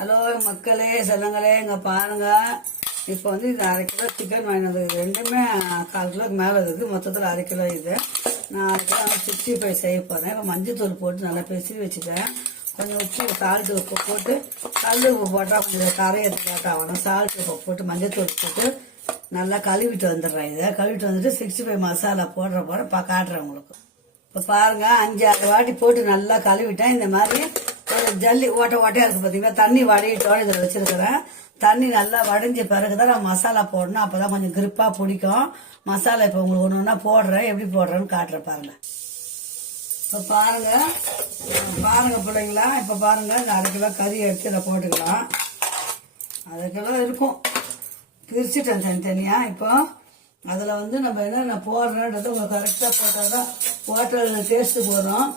Hello மக்களே செல்லங்களே, இங்கே பாருங்க. இப்போ வந்து இது 1/2 கிலோ சிக்கன் வாங்கினது, ரெண்டுமே 1/4 கிலோக்கு மேலே இருக்குது. மொத்தத்தில் 1/2 கிலோ இது. நான் 1/2 கிலோ 65 செய்ய போகிறேன். இப்போ மஞ்சள் தூள் போட்டு நல்லா பெசிரி வச்சுட்டேன். கொஞ்சம் உப்பு சால்ட்டு உப்பு போட்டு, கல் உப்பு போட்டால் கொஞ்சம் கரையத்து போட்டால் ஆகணும். சால்ட்டு உப்பு போட்டு மஞ்சள் தூள் போட்டு நல்லா கழுவிட்டு வந்துடுறேன். இதை கழுவிட்டு வந்துட்டு 65 மசாலா போடுறேன். காட்டுறேன் உங்களுக்கு. இப்போ பாருங்கள், 5-6 வாட்டி போட்டு நல்லா கழுவிட்டேன். இந்த மாதிரி ஒரு ஜல்லி ஓட்டையாக இருக்குது பார்த்தீங்கன்னா, தண்ணி வடிட்டோட இதில் வச்சுருக்கிறேன். தண்ணி நல்லா வடிஞ்ச பிறகு தான் நான் மசாலா போடணும். அப்போ தான் கொஞ்சம் கிரிப்பாக பிடிக்கும் மசாலா. இப்போ உங்களுக்கு ஒன்று ஒன்றா போடுறேன், எப்படி போடுறேன்னு காட்டுறேன் பாருங்கள். இப்போ பாருங்கள் பிள்ளைங்களா. இப்போ பாருங்கள், இந்த 1/2 கிலோ கறி எடுத்து இதில் போட்டுக்கலாம். 1/2 கிலோ இருக்கும், பிரிச்சுட்டேன் தனித்தனியாக. இப்போ அதில் வந்து நம்ம என்னென்ன போடுறேன்றது உங்களுக்கு கரெக்டாக போட்டால் தான் ஹோட்டலில் டேஸ்ட்டு போடுறோம்.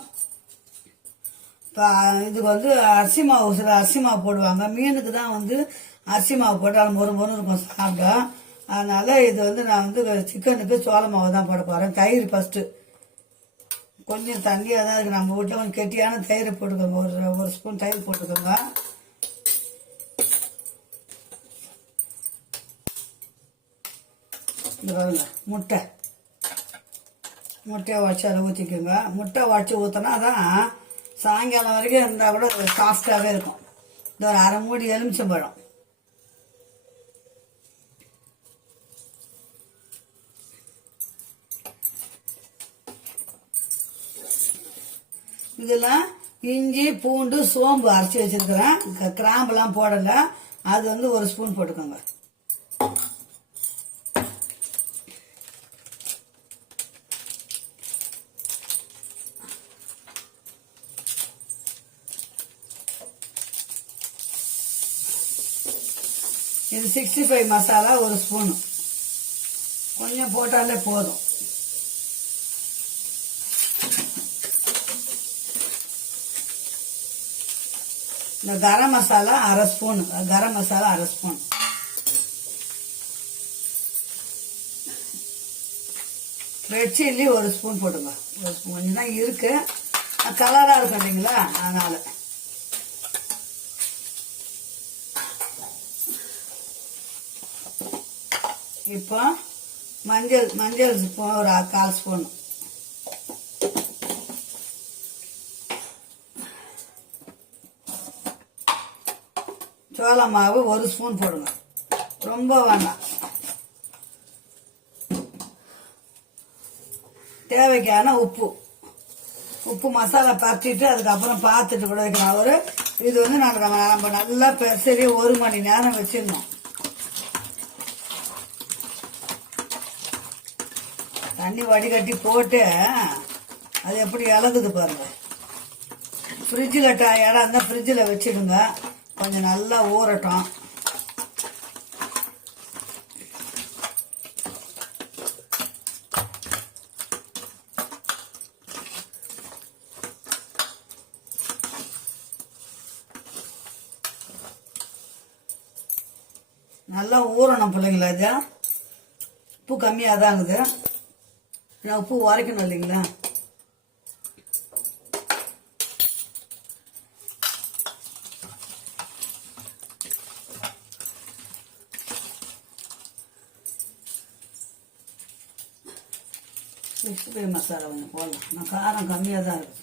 இப்போ இதுக்கு வந்து அரிசி மாவு, சில அரிசி மாவு போடுவாங்க. மீனுக்கு தான் வந்து அரிசி மாவு போட்டால் மொறு இருக்கும் சாப்பிட்டா. அதனால் இது வந்து நான் வந்து சிக்கனுக்கு சோள மாவு தான் போட போகிறேன். தயிர் ஃபஸ்ட்டு கொஞ்சம் தண்ணியாக தான் இருக்குது. நம்ம வீட்டில் கொஞ்சம் கெட்டியான தயிர் போட்டுக்கோங்க. ஒரு ஸ்பூன் தயிர் போட்டுக்கோங்க. இந்த பாருங்க, முட்டையை உடச்சி அதை ஊற்றிக்கோங்க. முட்டை உடச்சி ஊற்றினா தான் சாயங்காலம் வரைக்கும் இருந்தால் கூட ஒரு சாஃப்டாகவே இருக்கும். இந்த ஒரு 1/2 மூடி எலுமிச்சம்பழம், இதெல்லாம் இஞ்சி பூண்டு சோம்பு அரைச்சி வச்சிருக்கிறேன். கிராம்பெல்லாம் போடலை. அது வந்து ஒரு ஸ்பூன் போட்டுக்கோங்க. இது 65 மசாலா ஒரு ஸ்பூனு, கொஞ்சம் போட்டாலே போதும். இந்த garam masala 1/2 spoon, red chilli ஒரு ஸ்பூன் போட்டுங்க. ஒரு ஸ்பூன் கொஞ்சம் தான் இருக்கு, கலராக இருக்கும் இல்லைங்களா, அதனால. இப்போ மஞ்சள் ஸ்பூன் ஒரு 1/4 ஸ்பூன், சோள மாவு ஒரு ஸ்பூன் போடுங்க, ரொம்ப வேண்டாம். தேவைக்கான உப்பு மசாலா பறிச்சிட்டு அதுக்கப்புறம் பார்த்துட்டு கூட வைக்கலாம். இது வந்து நம்ம நல்லா பெசரி 1 மணி நேரம் வச்சிடணும். தண்ணி வடிகட்டி போட்டு அது எப்படி இலகுது பாருங்க. ஃப்ரிட்ஜில் இடம் இருந்தால் ஃப்ரிட்ஜில் வச்சுடுங்க, கொஞ்சம் நல்லா ஊறட்டும். நல்லா ஊறணும் பிள்ளைங்களா. இது உப்பு கம்மியாக தான் இருக்குது. உப்பு உரைக்கணும் இல்லைங்களா. மசாலா கொஞ்சம் போடலாம். நான் காரம் கம்மியாக தான் இருக்கு.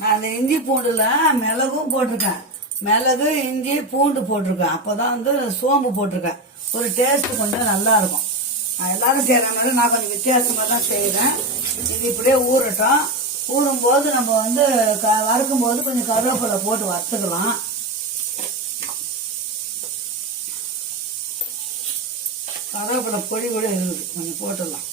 நான் அந்த இஞ்சி பூண்டுல மிளகும் போட்டிருக்கேன். மிளகு இஞ்சி பூண்டு போட்டிருக்கேன். அப்போதான் வந்து சோம்பு போட்டிருக்கேன். ஒரு டேஸ்ட் கொஞ்சம் நல்லா இருக்கும். நான் எல்லாரும் செய்கிற மாதிரி நான் கொஞ்சம் வித்தியாசமாக தான் செய்கிறேன். இது இப்படியே ஊறட்டும். ஊறும்போது நம்ம வந்து வறுக்கும் போது கொஞ்சம் கருவேப்பிலை போட்டு வறுத்துக்கலாம். கருவேப்பிலை பொடி கூட இருக்குது, கொஞ்சம் போட்டுடலாம்.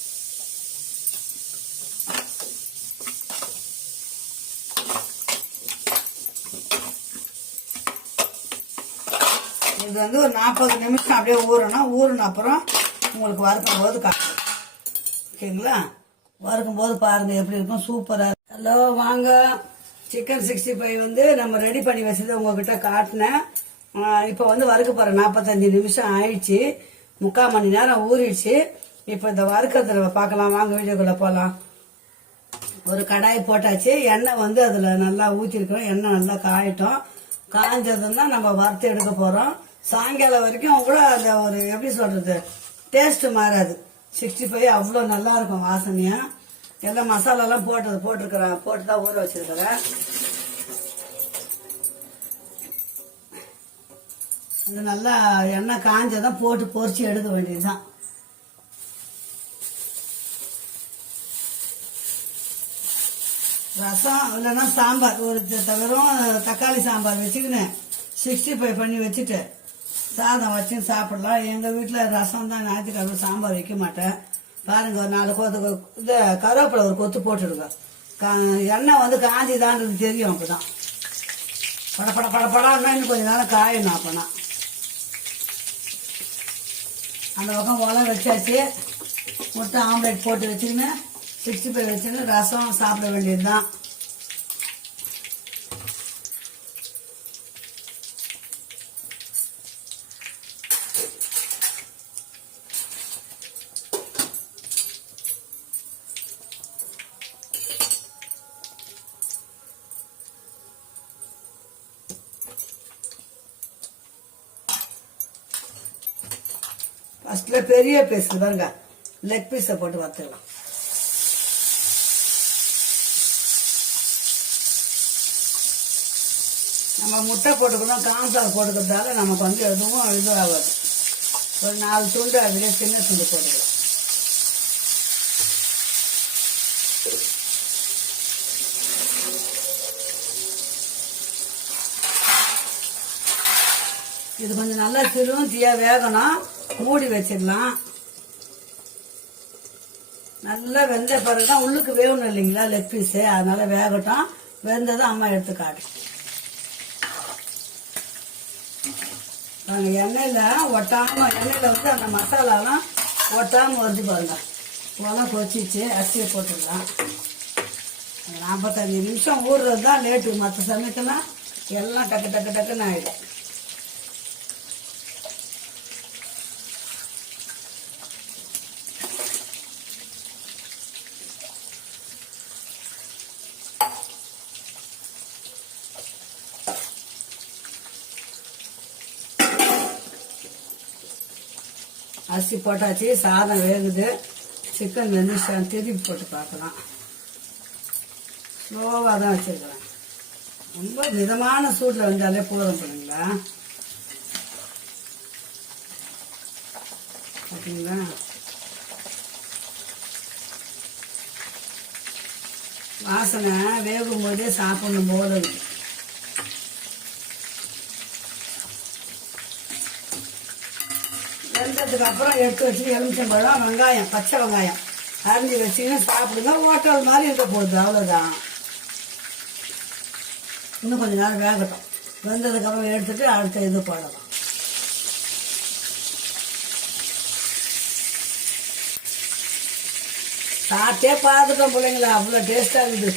இது வந்து ஒரு 40 நிமிஷம் அப்படியே ஊறணும். ஊறின அப்புறம் உங்களுக்கு வறுக்கும் போது காட்டும். ஓகேங்களா. வறுக்கும் போது பாருங்க எப்படி இருக்கும், சூப்பரா. ஹலோ வாங்க, சிக்கன் 65 வந்து நம்ம ரெடி பண்ணி வச்சதை உங்ககிட்ட காட்டினேன். இப்போ வந்து வறுக்க போகிறேன். 45 நிமிஷம் ஆயிடுச்சு, 3/4 மணி நேரம் ஊறிடுச்சு. இப்போ இந்த வறுக்கிறதுல பார்க்கலாம் வாங்க, வீடியோக்குள்ளே போகலாம். ஒரு கடாய் போட்டாச்சு, எண்ணெய் வந்து அதில் நல்லா ஊற்றிருக்கிறோம். எண்ணெய் நல்லா காயட்டும். காய்ஞ்சதுன்னா நம்ம வறுத்து எடுக்க போகிறோம். சாயங்காலம் வரைக்கும் கூட அந்த ஒரு எப்படி சொல்கிறது, டேஸ்ட் மாறாது. 65 அவ்வளோ நல்லா இருக்கும் வாசனையா. எல்லாம் மசாலாலாம் போட்டிருக்கிறேன், போட்டு தான் ஊற வச்சிருக்கிறேன். அது நல்லா எண்ணெய் காஞ்சதான் போட்டு பொரிச்சு எடுக்க வேண்டியதுதான். ரசம் இல்லைன்னா சாம்பார், ஒரு வெறும் தக்காளி சாம்பார் வச்சுக்கின்னு 65 பண்ணி வச்சுட்டு சாதம் வச்சு சாப்பிடலாம். எங்கள் வீட்டில் ரசம் தான், ஞாயிற்றுக்கிழமை சாம்பார் வைக்க மாட்டேன். பாருங்க, ஒரு 4 கொத்து இது கருவேப்பிலை ஒரு கொத்து போட்டுடுங்க. எண்ணெய் வந்து காஞ்சிதான்றது தெரியும். அப்போதான் படப்படா இன்னும் கொஞ்சம் நேரம் காயணும். அப்போனா அந்த பக்கம் உலம் வச்சாச்சு. முட்டை ஆம்லேட் போட்டு வச்சுக்கின்னு 65 வச்சுன்னு ரசம் சாப்பிட வேண்டியது தான். ஃபர்ஸ்ட்ல பெரிய பீஸ் பாருங்க, லெக் பீஸை போட்டு வறுத்துக்கலாம். நம்ம முட்டை போட்டுக்கணும், கான்ஃபிளவர் போட்டுக்கிறதால நமக்கு வந்து எதுவும் இது ஆகாது. ஒரு 4 துண்டு அதுலேயே சின்ன துண்டு போட்டுக்கலாம். இது கொஞ்சம் நல்லா சிறுவும் தீயா வேகணும். மூடி வச்சிடலாம். நல்லா வெந்த பிறகுதான் உள்ளுக்கு வேகணும் இல்லைங்களா லெக் பீஸு, அதனால வேகட்டும். வெந்ததும் அம்மா எடுத்து காட்டு. எண்ணெயில ஒட்டாம, எண்ணெயில வந்து அந்த மசாலாலாம் ஒட்டாம வருது பாருங்க. உலம் கொச்சிச்சு, அரிசியை போட்டுடலாம். 45 நிமிஷம் ஊறுறது தான் லேட்டு. மற்ற சமயத்தெல்லாம் எல்லாம் டக்குன்னு ஆயிடும். அரிசி போட்டாச்சு, சாதம் வேகுது. சிக்கன் வந்து திருப்பி போட்டு பார்க்கலாம். ஸ்லோவாக தான் வச்சிருக்கிறேன். ரொம்ப மிதமான சூட்டில் வந்தாலே போதும் பண்ணுங்களா. பார்த்தீங்களா, வாசனை வேகும் போதே சாப்பிடணும் போல இருக்கு. வெந்ததுக்கு அப்புறம் எடுத்து வச்சு எலுமிச்சம்பழம், வெங்காயம், பச்சை வெங்காயம் அரிஞ்சு வச்சுன்னு சாப்பிடுங்க. ஹோட்டல் மாதிரி இருக்க போகுது, அவ்வளோதான். இன்னும் கொஞ்சம் நேரம் வேகட்டும். வெந்ததுக்கு அப்புறம் எடுத்துட்டு அடுத்த இது போடலாம். சாப்பிட்டே பார்த்துட்டோம் பிள்ளைங்களா, அவ்வளோ டேஸ்டாக இருக்குது.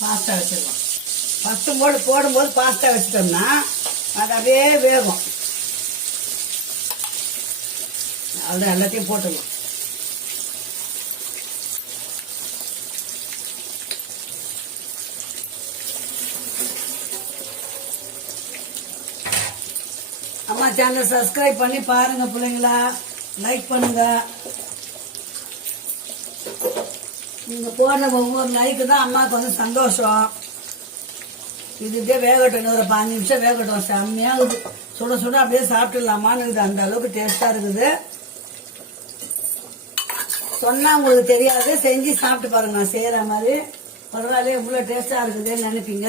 பாஸ்தா வச்சிடலாம். ஃபஸ்ட்டு போடும்போது பாஸ்தா வச்சுட்டோம்னா அது அப்படியே வேகும். அவ்வளோ எல்லாத்தையும் போட்டுடலாம். அம்மா சேனலை சப்ஸ்கிரைப் பண்ணி பாருங்க பிள்ளைங்களா, லைக் பண்ணுங்க. நீங்க போடுற ஒவ்வொரு லைக்கு தான் அம்மாவுக்கு வந்து சந்தோஷம். இதுக்கே வேகட்டும், ஒரு 5 நிமிஷம் வேகட்டும். செம்மையா இருக்குது, சுட சுட அப்படியே சாப்பிட்டுடலாமான்னு இருக்குது. அந்த அளவுக்கு டேஸ்டா இருக்குது. சொன்னா உங்களுக்கு தெரியாது, செஞ்சு சாப்பிட்டு பாருங்க. நான் செய்யற மாதிரி பரவாயில்ல, இவ்வளவு டேஸ்டா இருக்குதுன்னு நினைப்பீங்க.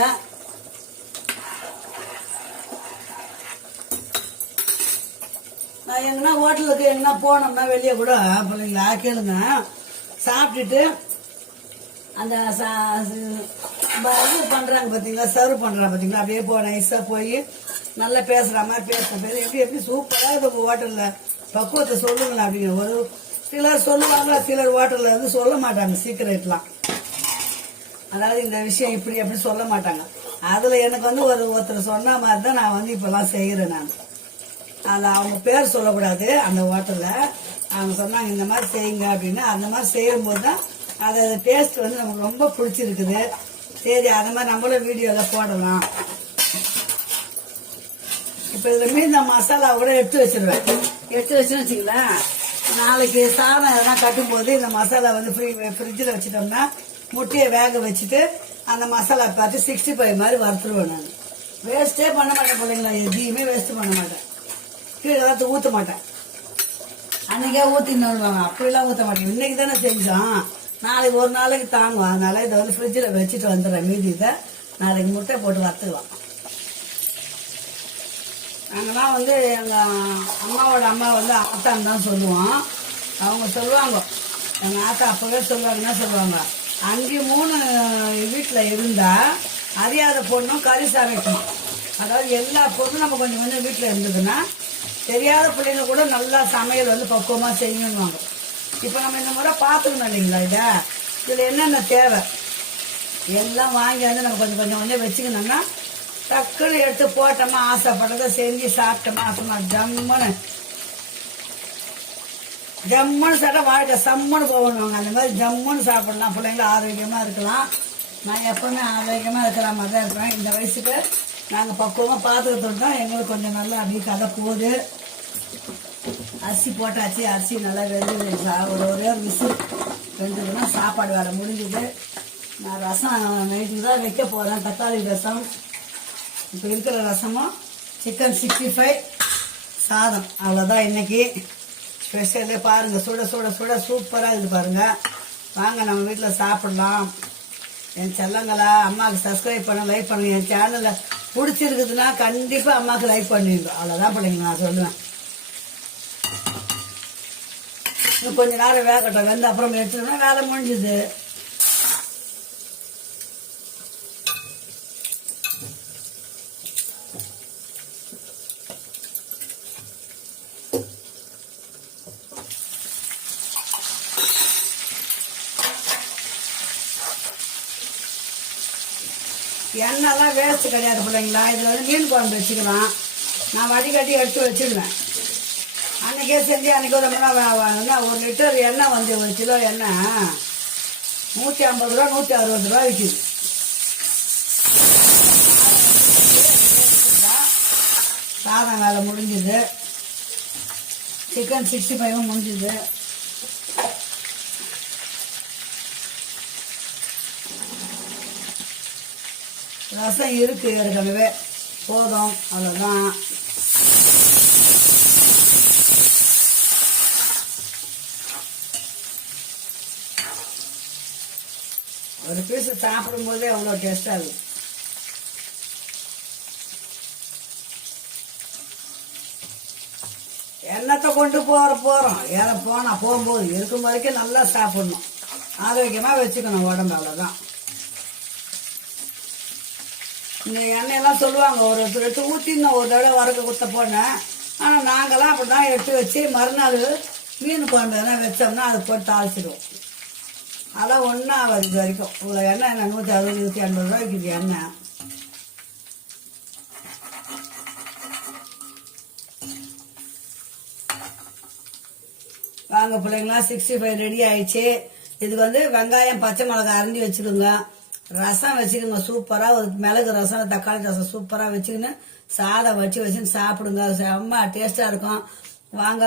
நான் எங்கன்னா ஹோட்டலுக்கு எங்கன்னா போனோம்னா வெளியே கூட பிள்ளைங்களா கேளுங்க, சாப்பிட்டுட்டு அந்த இது பண்றாங்க பார்த்தீங்களா, சர்வ் பண்றாங்க பார்த்தீங்களா, அப்படியே நைஸா போய் நல்லா பேசுற மாதிரி எப்படி சூப்பராக இருக்கு ஹோட்டல்ல, பக்குவத்தை சொல்லுங்களேன் அப்படிங்கிற. சிலர் சொல்லுவாங்க, சிலர் ஹோட்டல்ல வந்து சொல்ல மாட்டாங்க சீக்கிரட்லாம். அதாவது இந்த விஷயம் இப்படி அப்படி சொல்ல மாட்டாங்க. அதுல எனக்கு வந்து ஒருத்தர் சொன்ன மாதிரி தான் நான் வந்து இப்பெல்லாம் செய்யறேன். நான் அதில் அவங்க பேர் சொல்லக்கூடாது. அந்த ஹோட்டல்ல அவங்க சொன்னாங்க இந்த மாதிரி செய்யுங்க அப்படின்னு. அந்த மாதிரி செய்யும் போது தான் அது டேஸ்ட் வந்து நமக்கு ரொம்ப பிடிச்சிருக்குது. சரி, அந்த மாதிரி நம்மளும் வீடியோல போடலாம். இப்ப இதுல மீந்த மசாலா கூட எடுத்து வச்சிருவேன். எடுத்து வச்சுன்னு வச்சுங்களேன், நாளைக்கு சாதம் எதனா கட்டும் போது இந்த மசாலா வந்து ஃப்ரிட்ஜில் வச்சுட்டோம்னா முட்டையை வேக வச்சுட்டு அந்த மசாலா பார்த்து 65 மாதிரி வறுத்துருவேன். நான் வேஸ்டே பண்ண மாட்டேன் பிள்ளைங்களா, எதையுமே வேஸ்ட் பண்ண மாட்டேன். கீழே ஏதாவது ஊற்ற மாட்டேன். அன்னைக்கே ஊற்றின்னு வருவாங்க, அப்படிலாம் ஊற்ற மாட்டேன். இன்னைக்கு தானே செஞ்சோம், நாளைக்கு ஒரு நாளைக்கு தாங்குவோம். அதனால இதை வந்து ஃப்ரிட்ஜில் வச்சுட்டு வந்துடுறேன். மீதி இதை நாளைக்கு முட்டை போட்டு வறுத்துக்கலாம். நாங்கள்லாம் வந்து எங்கள் அம்மாவோட அம்மா வந்து ஆத்தான்னு தான் சொல்லுவோம். அவங்க சொல்லுவாங்க, எங்கள் ஆத்தா அப்போவே சொல்லுவாங்க, என்ன சொல்லுவாங்க, 5-3 வீட்டில் இருந்தால் அறியாத பொண்ணும் கறி சமைக்கணும். அதாவது எல்லா பொண்ணும் நம்ம கொஞ்சம் கொஞ்சம் வீட்டில் இருந்ததுன்னா தெரியாத பிள்ளைங்க கூட நல்லா சமையல் வந்து பக்குவமாக செய்யணுவாங்க. இப்போ நம்ம இந்த முறை பார்த்துக்கணும் இல்லைங்களா, இதில் என்னென்ன தேவை எல்லாம் வாங்கி வந்து நம்ம கொஞ்சம் கொஞ்சம் கொஞ்சம் வச்சுக்கணும்னா டக்குன்னு எடுத்து போட்டோமா, ஆசைப்பட்டதை செஞ்சு சாப்பிட்டோமா, சும்மா ஜம்முன்னு சாப்பிட்டா வாழ்க்கை சம்முன்னு போகணுவாங்க. அந்த மாதிரி ஜம்முன்னு சாப்பிடலாம், பிள்ளைங்களும் ஆரோக்கியமாக இருக்கலாம். நான் எப்பவுமே ஆரோக்கியமாக இருக்கிற மாதிரி தான் இருக்கிறேன். இந்த வயசுக்கு நாங்கள் பக்குவமாக பார்த்துக்கிட்டு தான் எங்களுக்கு கொஞ்சம் நல்லா அப்படியே கதை போகுது. அரிசி போட்டாச்சு, அரிசி நல்லா வெந்து ஒரே விசில் வெந்ததுன்னா சாப்பாடு வேலை முடிஞ்சுது. நான் ரசம் நைட்டுக்கு தான் வைக்க போகிறேன், தக்காளி ரசம். இப்போ இருக்கிற ரசமும் சிக்கன் 65 சாதம், அவ்வளோதான் இன்னைக்கு ஸ்பெஷலே. பாருங்கள், சுட சுட சுட சூப்பராக இருக்குது பாருங்கள். வாங்க நம்ம வீட்டில் சாப்பிட்லாம். என் செல்லங்களா, அம்மாவுக்கு சப்ஸ்கிரைப் பண்ண, லைக் பண்ணுங்க. என் சேனலில் பிடிச்சிருக்குதுன்னா கண்டிப்பாக அம்மாவுக்கு லைக் பண்ணிடுங்க. அவ்வளோதான் பிள்ளைங்க நான் சொல்லுவேன். இன்னும் கொஞ்சம் நேரம் வேகட்டும், வெந்த அப்புறம் எடுத்துட்டோம்னா வேலை முடிஞ்சுது. எண்ணெய்லாம் வேஸ்ட் கிடையாது பிள்ளைங்களா. இதில் வந்து மீன் குழம்பு வச்சுக்கலாம். நான் வடிகட்டி எடுத்து வச்சுடுவேன். அன்றைக்கே செஞ்சு அன்றைக்கி ஒரு மணி 1 லிட்டர் எண்ணெய் வந்து 1 கிலோ எண்ணெய் 150 ரூபா 160 ரூபா விற்கிது. சாதம் வேலை முடிஞ்சுது, சிக்கன் 65 முடிஞ்சுது. ரசம் இருக்கு ஏற்கனவே, போதும், அவ்வளோதான். ஒரு பீஸ் சாப்பிடும் போதே அவ்வளோ டேஸ்டாக இருக்குது. எண்ணத்தை கொண்டு போகிறோம் ஏற போகும்போது இருக்கும் வரைக்கும் நல்லா சாப்பிடணும், ஆரோக்கியமாக வச்சுக்கணும் உடம்பு, அவ்வளோதான். இந்த எண்ணெயெல்லாம் சொல்லுவாங்க ஒரு எடுத்து ஊற்றின்னு ஒரு தடவை வரக்க குத்த போனேன். ஆனால் நாங்கள்லாம் அப்படி தான் எடுத்து வச்சு மறுநாள் மீன் குழம்பு எதனா வச்சோம்னா அதை போட்டு தாளிச்சிடுவோம். அதெல்லாம் ஒன்றும் ஆகாது. இது வரைக்கும் இவ்வளோ எண்ணெய் என்ன 160 180 ரூபா விற்கிது எண்ணெய். வாங்க பிள்ளைங்களா, 65 ரெடி ஆயிடுச்சு. இது வந்து வெங்காயம் பச்சை மிளகாய் அரைஞ்சி வச்சுக்கோங்க. ரசம் வச்சுக்கோங்க சூப்பராக, ஒரு மிளகு ரசம் தக்காளி ரசம் சூப்பராக வச்சுக்கின்னு சாதம் வச்சுன்னு சாப்பிடுங்க. செம்ம டேஸ்டாக இருக்கும். வாங்க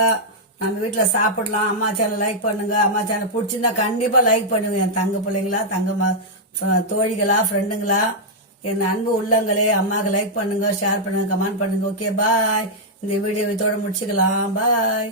நம்ம வீட்டில் சாப்பிடலாம். அம்மா சேனல் லைக் பண்ணுங்க. அம்மா சேனல் பிடிச்சிருந்தா கண்டிப்பாக லைக் பண்ணுங்க. என் தங்க பிள்ளைங்களா, தங்க தோழிகளா, ஃப்ரெண்டுங்களா, என் அன்பு உள்ளங்களே, அம்மாவுக்கு லைக் பண்ணுங்க, ஷேர் பண்ணுங்க, கமெண்ட் பண்ணுங்க. ஓகே, பாய். இந்த வீடியோ இதோட முடிச்சுக்கலாம். பாய்.